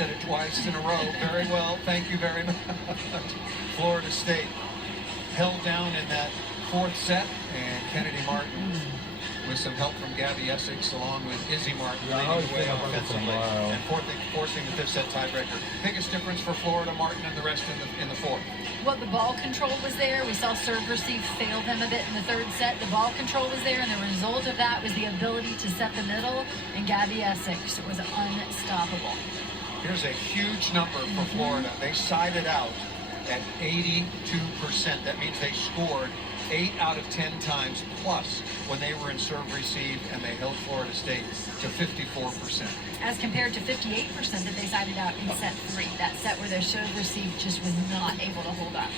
said it twice in a row. Very well. Thank you very much. Florida State held down in that fourth set, and Kennedy Martin, with some help from Gabby Essex, along with Izzy Martin, leading the way offensively and forcing the fifth set tiebreaker. Biggest difference for Florida, Martin, and the rest in the fourth. Well, the ball control was there. We saw serve receive fail them a bit in the third set. The ball control was there, and the result of that was the ability to set the middle, and Gabby Essex was unstoppable. Here's a huge number for Florida. They sided out at 82%. That means they scored 8 out of 10 times plus when they were in serve receive, and they held Florida State to 54%. As compared to 58% that they sided out in set 3. That set where their serve receive just was not able to hold up.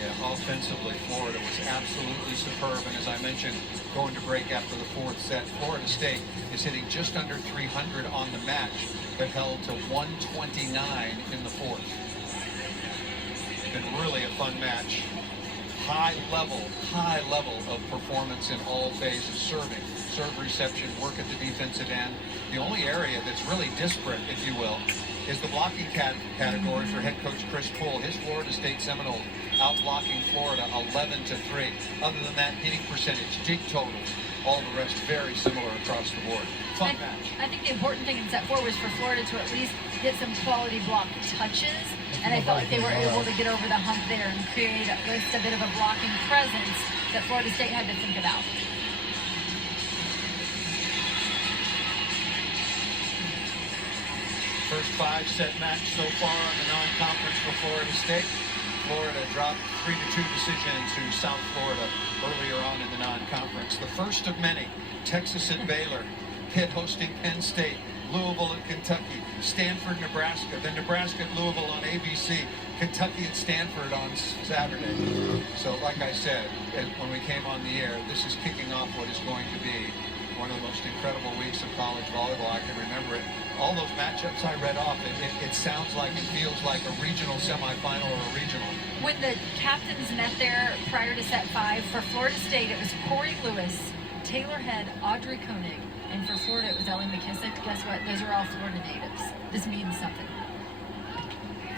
Yeah, offensively, Florida was absolutely superb. And as I mentioned, going to break after the fourth set, Florida State is hitting just under 300 on the match, but held to 129 in the fourth. Been really a fun match. High level of performance in all phases. Serving, serve reception, work at the defensive end. The only area that's really disparate, if you will, is the blocking category for head coach Chris Poole. His Florida State Seminoles out-blocking Florida 11-3. Other than that, hitting percentage, dig totals, all the rest very similar across the board. Fun match. I think the important thing in set 4 was for Florida to at least get some quality block touches, and I felt like they were able to get over the hump there and create at least a bit of a blocking presence that Florida State had to think about. First 5-set match so far on the non-conference for Florida State. Florida dropped 3-2 decision to South Florida earlier on in the non-conference. The first of many, Texas at Baylor, Pitt hosting Penn State, Louisville at Kentucky, Stanford, Nebraska, then Nebraska at Louisville on ABC, Kentucky at Stanford on Saturday. So like I said, when we came on the air, this is kicking off what is going to be one of the most incredible weeks of college volleyball. I can remember it. All those matchups I read off, it sounds like, it feels like a regional semifinal or a regional. When the captains met there prior to set 5, for Florida State, it was Corey Lewis, Taylor Head, Audrey Koenig, and for Florida, it was Ellie McKissick. Guess what? Those are all Florida natives. This means something.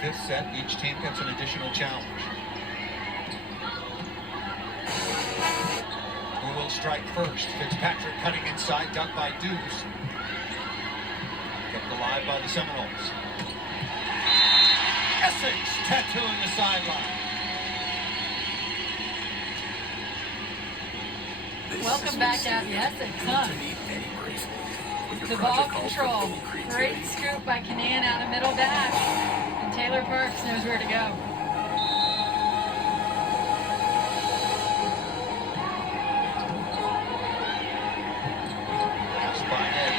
Fifth set, each team gets an additional challenge. Who will strike first? Fitzpatrick cutting inside, ducked by Deuce. Kept alive by the Seminoles. Essex tattooing the sideline. Welcome back, Abby Essex, huh? The ball control. Great scoop by Canan out of middle back. And Taylor Parks knows where to go. Pass by Ed.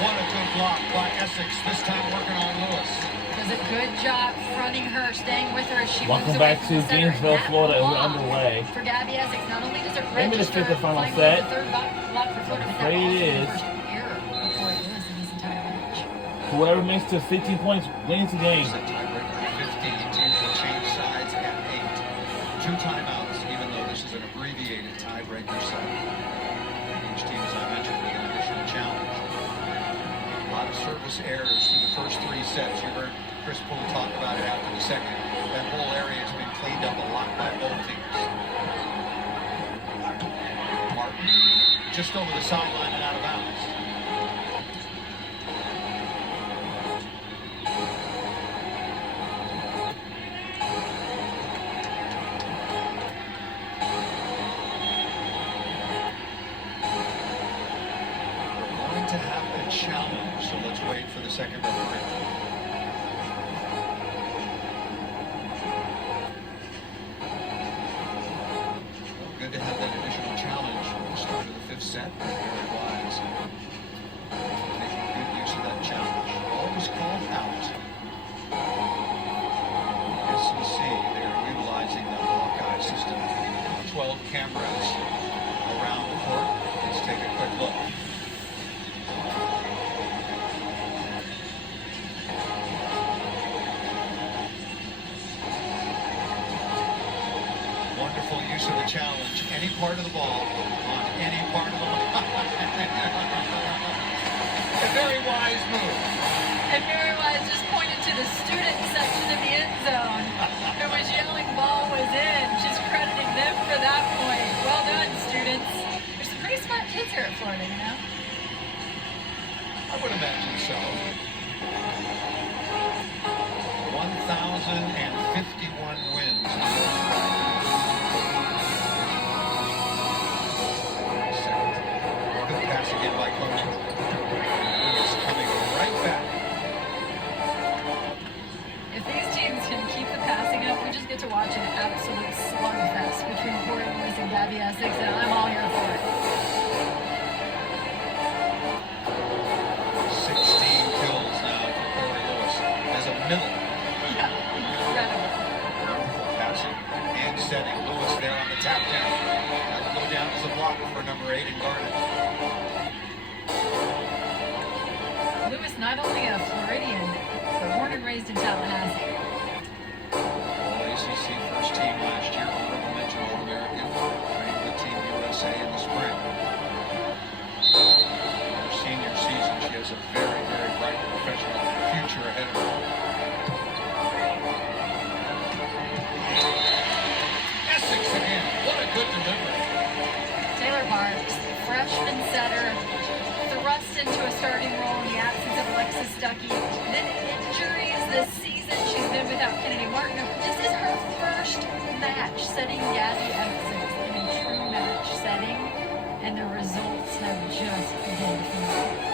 What a good block by Essex, this time working on Lewis. Does a good job fronting her, staying with her as she moves Welcome away back from to the center. Gainesville, That Florida, as we're block underway. For Gabby Essex, not only does it Maybe this register is the final finally set. the third block for Florida, but that Afraid also it is is. the first error of Corey Lewis in this entire match. Whoever makes to 15 points wins the game. Set tiebreaker 15. Teams will change sides at 8. 2 timeouts, even though this is an abbreviated tiebreaker set. Each team, as I mentioned, with an additional challenge. A lot of service errors through the first 3 sets. You heard Chris Poole talk about it after the second. That whole area has been cleaned up a lot by both teams. Martin just over the sideline and out of bounds. We're going to have a challenge, so let's wait for the second referee. Good to have that additional challenge at the start of the 5th set. Very wise. Making good use of that challenge. Ball was called out. SEC, they're utilizing the Hawkeye system. 12 cameras around the court. Let's take a quick look. Wonderful use of the challenge. Any part of the ball on any part of the ball. A very wise move. And very wise, just point would imagine so. 1,051 wins. Second. Good pass again by Coach. Lewis coming right back. If these teams can keep the passing up, we just get to watch an absolute slugfest between Corey Lewis and Gabby Essex, and I'm all here for it. 16 kills now for Corey Lewis as a middle. Yeah, incredible. Passing and setting. Lewis there on the tap down. That'll go down as a block for number 8 in Garnet. Lewis, not only a Floridian, but born and raised in Tallahassee. All ACC first team last year, honorable mention All-American, trained with Team USA in the spring. Her senior season, she has a very, very bright professional future ahead of her. Essex again. What a good delivery. Taylor Parks, freshman setter, thrust into a starting role in the absence of Alexis Stuckey. Then injuries this season. She's been without Kennedy Martin. This is her first match setting Gabby Essex in a true match setting, and the results have just been phenomenal.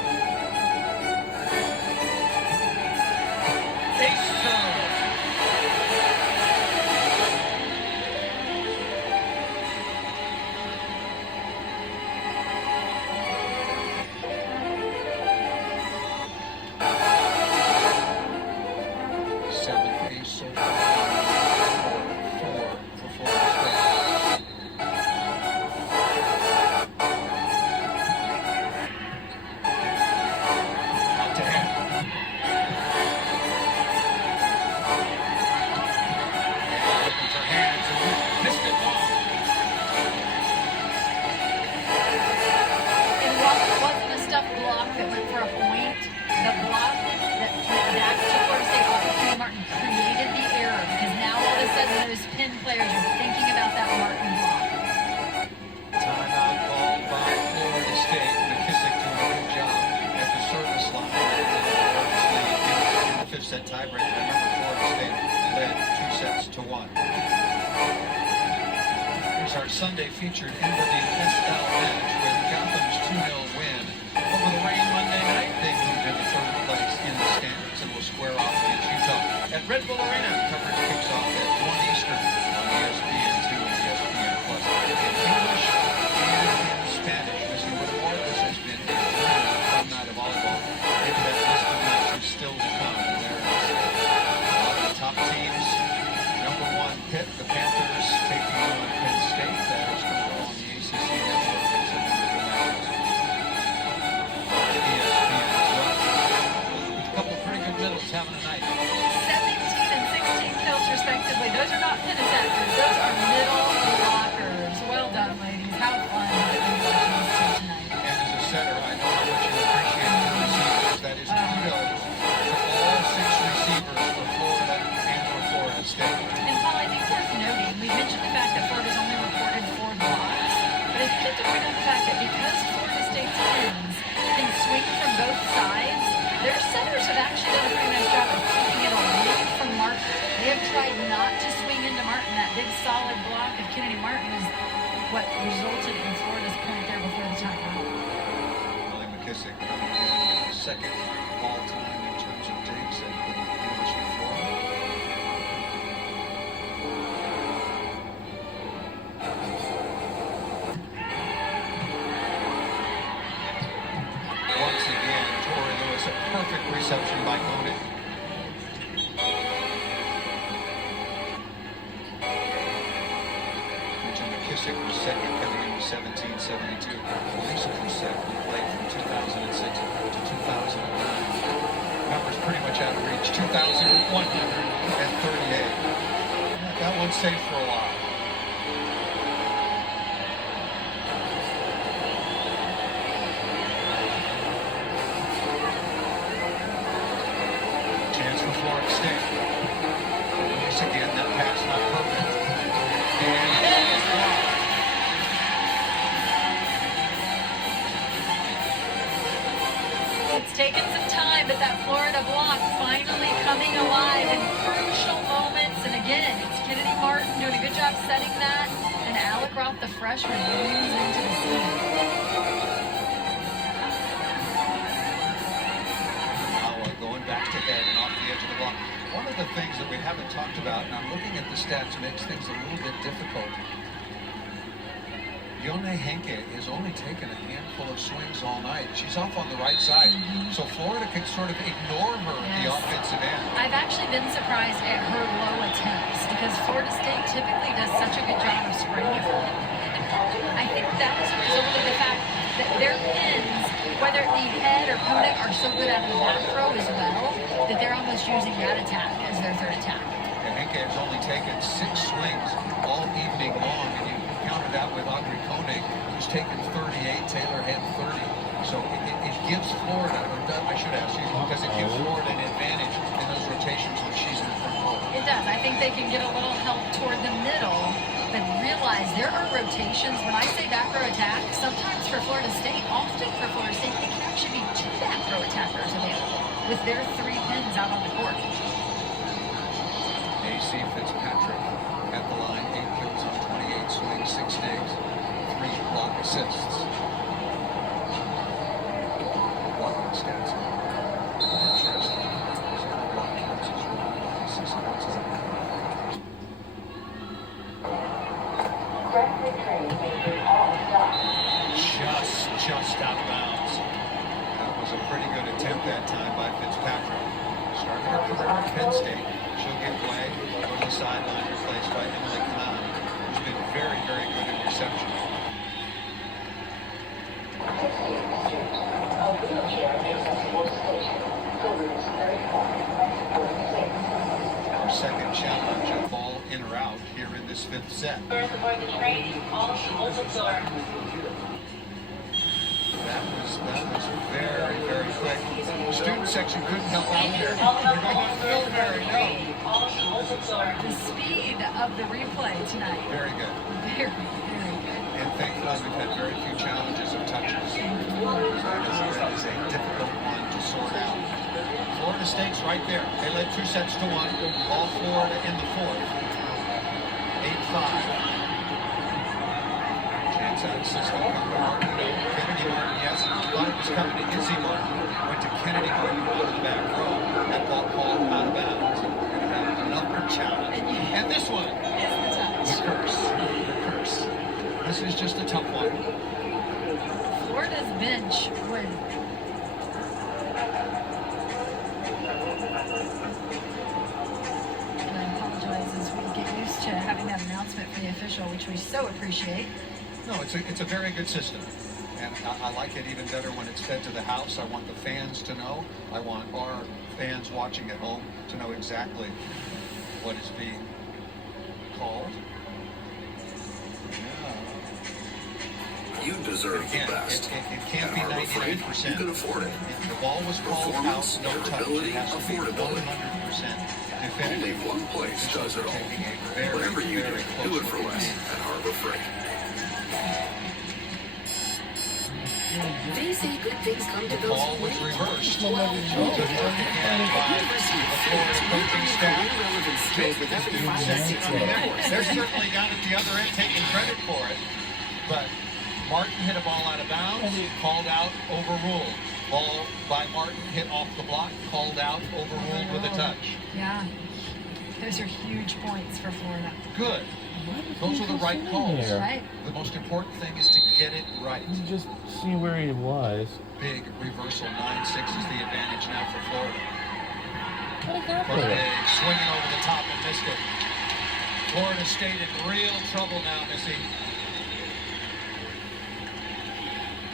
Ace serve. Seventh ace so far. 4 for Florida State. Out to end. Looking for hands and missed it long. And while it wasn't a stuffed block that went for a point, the block that went back to Florida State off of Kennedy Martin created the error, because now all of a sudden those Penn players are thinking about that Martin block. Timeout called by Florida State. McKissick doing a good job at the service line. Obviously, in the fifth set tiebreaker, remember Florida State led 2-1. Here's our Sunday featured NWSL match with Gotham's 2-0 win over the Reign Monday night. They moved into third place in the standings and will square off against Utah at Red Bull Arena. Coverage kicks off at 1 Eastern on ESPN2 and ESPN Plus in English and in Spanish. Missing with more, this has been a fun night of volleyball. Maybe that list of matches still to come. And there is a lot of the top teams. Number 1 Pitt, the Panthers taking on Penn State. That is going to go on the ACC network and some wonderful matches. ESPN as well. With a couple of pretty good middles having a night. 17 and 16 kills respectively. Those are not pin attackers. Those are middle blockers. Well done, ladies. How fun has it been watching these two tonight? And as a setter, I know how much you appreciate the receivers. That is kudos to all 6 receivers for Florida and for Florida State. And Paul, I think worth noting, we mentioned the fact that Florida's only reported 4 blocks, but I think you have to point out the fact that because Florida State's pins can swing from both sides, their setters have actually done a pretty nice job of keeping it away from Martin. They have tried not to swing into Martin. That big solid block of Kennedy Martin is what resulted in Florida's point there before the timeout. Willie McKissick coming in second all time in terms of digs at the University of Florida. Once again, Tori Lewis, a perfect reception by Conant. Richard McKissick was second coming in with 1772. Lisa Cusack, who played from 2006 to 2009. Numbers pretty much out of reach. 2,138. That one safe for a while. Chance for Florida State. Once again, that pass not perfect. And it is blocked. It's taken some time, but that Florida block finally coming alive in crucial moments. And again, it's Kennedy Martin doing a good job setting that, and Alec Roth, the freshman, moves into the scene. Going back to head and off the edge of the block. One of the things that we haven't talked about, and I'm looking at the stats, makes things a little bit difficult. Yone Henke has only taken a handful of swings all night. She's off on the right side, so Florida can sort of ignore her at the offensive end. I've actually been surprised at her low attempts because Florida State typically does such a good job of spraying her. I think that was a result of the fact that their pins, whether it be head or Koenig, are so good out of the back row as well that they're almost using that attack as their third attack. Henke has only taken 6 swings all evening long, and you counter that with Audrey Koenig, who's taken 38, Taylor had 30. So it gives Florida, or I should ask you, does it give Florida an advantage in those rotations when she's in the front row? It does. I think they can get a little help toward the middle, but realize there are rotations. When I say back row attack, sometimes for Florida State, often for Florida State, it can actually be 2 back row attackers available with their 3 pins out on the court. AC Fitzpatrick at the line, 8 kills on 28 swings, 6 digs, 3 block assists. Blocking stats. Interesting. 0 block counts as well. 6 counts as just out of bounds. That was a pretty good attempt that time by Fitzpatrick. Started her career at Penn State. She'll give way, go to the sideline, replaced by Emily Kanan, who's been very, very good in reception. Our second challenge, a ball in or out here in this 5th set. That was very, very quick. The student section couldn't help out there. They're going to Millbury, no. The speed of the replay tonight. Very good. Very, very good. And thankfully, we've had very few challenges of touches. So that is a difficult one to sort out. Florida State's right there. They led 2 sets to 1. All Florida in the 4th. 8-5. Chance out system coming to Martin. No. Kennedy Martin, yes. Thought it was coming to Izzy Martin. Went to Kennedy Martin out of the back row. That ball called out of bounds. We're going to have another challenge. And this one. The curse. The curse. This is just a tough one. Florida's bench would. And I apologize as we get used to having that announcement from the official, which we so appreciate. No, it's a very good system. And I like it even better when it's fed to the house. I want the fans to know. I want our fans watching at home to know exactly what is being called. You deserve Again, the best. It can't be 99%. You can afford it. If the ball was called out, no touch. It has to be 100% definitive. Only one place does it all. Whatever you do it for less at Harbor Freight. They say good things come to The those ball who was wait. reversed. Well, Took again by the Florida coaching staff. Relevant skills with every 5 to 6 minutes. They're certainly down at the other end taking credit for it. But Martin hit a ball out of bounds, called out, overruled. Ball by Martin hit off the block, called out, overruled with a touch. Yeah. Those are huge points for Florida. Good. Those are the right calls. Right. The most important thing is to get it right. You just see where he was. Big reversal. 9-6 is the advantage now for Florida. What Koenig swinging over the top and missed it. Florida State in real trouble now, Missy.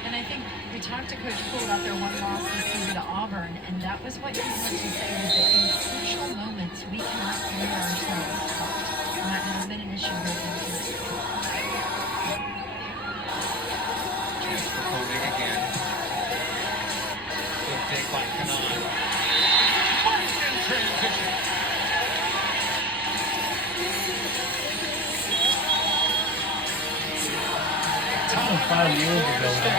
And I think we talked to Coach Poole about their one loss this season to Auburn, and that was what he wanted to say, was that in crucial moments, we cannot leave ourselves out. And that has been an issue with them. Chance for Koenig again. Good dig by Kanan. Martin in transition. That was 5 years ago.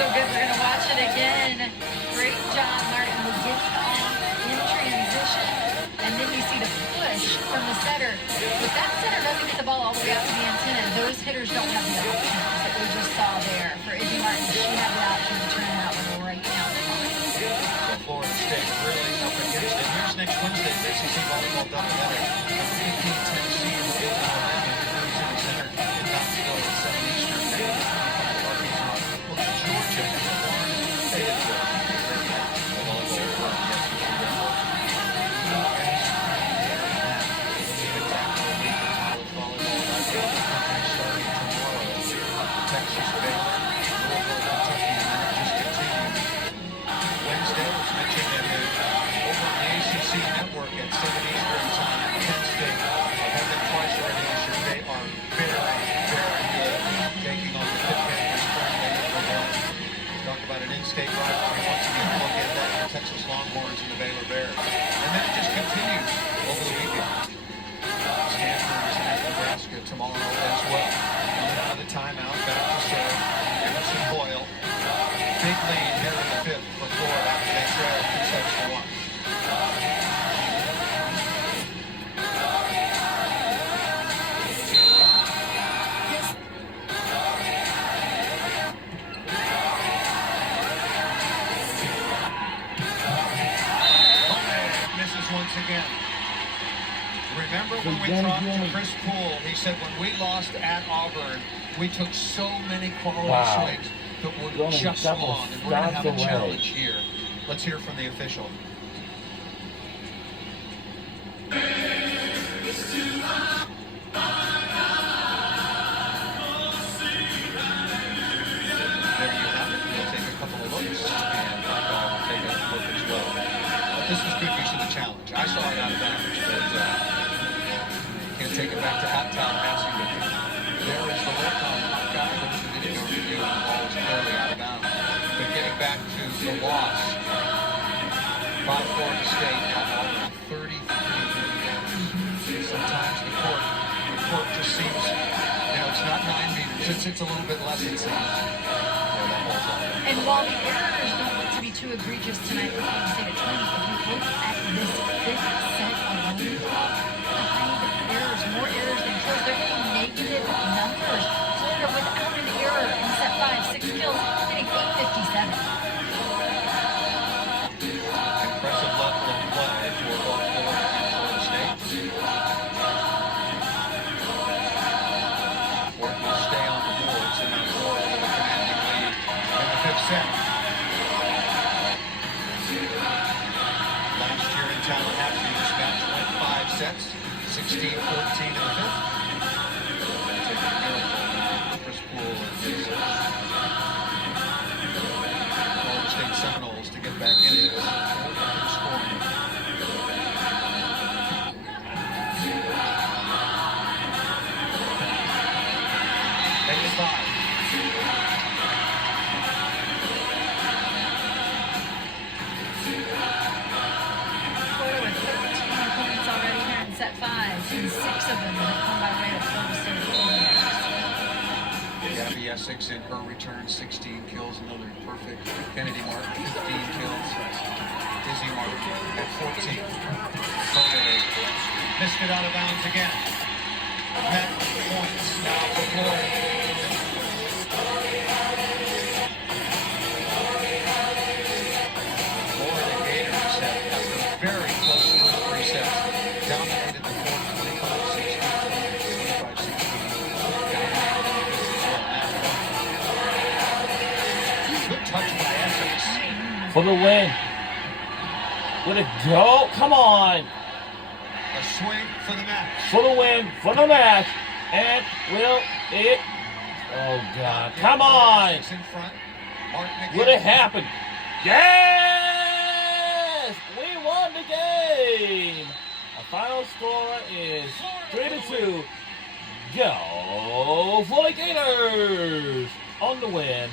so good. We're going to watch it again. Great job, Martin. We're getting off in transition. And then you see the push from the setter. If that setter doesn't get the ball all the way up to the antenna, those hitters don't have the option that we just saw there. For Izzy Martin, she had the option to turn that one right down the line. So Florida State really up against it. Here's next Wednesday, SEC volleyball doubleheader. Number 15, Tennessee, will be in Alabama. City Center in Knoxville at 7 Eastern. 25 Arkansas. Well, Georgia and Florida State. The volleyball club, yes, we should go. Spectacular week in college volleyball. Starting tomorrow. Texas, Baylor, Louisville, Kentucky, and then it just continues. Wednesday was mentioned over on the ACC network at 7 Eastern time. Penn State. I've had them twice already this year. They are very, very good. Taking on the Pitt-Panthers currently at Louisville. Talk about an in-state rivalry. Once again, we'll get that the Texas Longhorns and the Baylor Bears. And then it just continues over the weekend. Stanford is at Nebraska tomorrow as well. Coming out of the timeout, back to serve. Emerson Boyle. Big lead here in the fifth for Florida after they trail 2 sets to 1. Misses once again. Remember when we talked to Chris Poole, he said when we lost at Auburn, we took so many quality swings that were just long, and we're going to have a challenge here. Let's hear from the official. There you have it. We'll take a couple of looks, and Buckeye will take a look as well. This is good use of the challenge. I saw it out of bounds, but can't take it back to Tallahassee with you. There is the look on Buckeye. There was the video review, and the ball was clearly out of bounds. But getting back to the loss by Florida State at Auburn, 33 games. Sometimes the court just seems, it's not 9 meters. It's a little bit less, it seems. And while the errors don't look to be too egregious tonight for Florida State at Twins, if you look at this fifth set alone, behind errors, more errors than kills, they're getting negative numbers. Florida without an error in set 5, 6 kills, hitting 857. Impressive level of play for both Florida and Florida State. Ford will stay on the board, so now Florida with a commanding lead in the fifth set. Last year in Tallahassee, this match went 5 sets, 16-14 in the fifth. Take a miracle, Chris Poole and his Florida State Seminoles to get back into this scoring. Make it 5. Florida with 13 points already here in set 5, and 6 of them have come by way of Florida State players. Gabby Essex in her return, 16 kills, another perfect. Kennedy Martin, 15 kills. Izzy Martin at 14. Totally missed it out of bounds again. Net points now for Florida. Florida Gators have, after a very close first 3 sets, dominated the court 25-16, 25-16. Good touch by Essex. For the win. Would it go? Come on. A swing for the match. For the win. For the match. And will it? Oh, God. Come on. In front. Martin again. Would it happen? Yes! We won the game. Our final score is 3-2. Go Florida Gators on the win.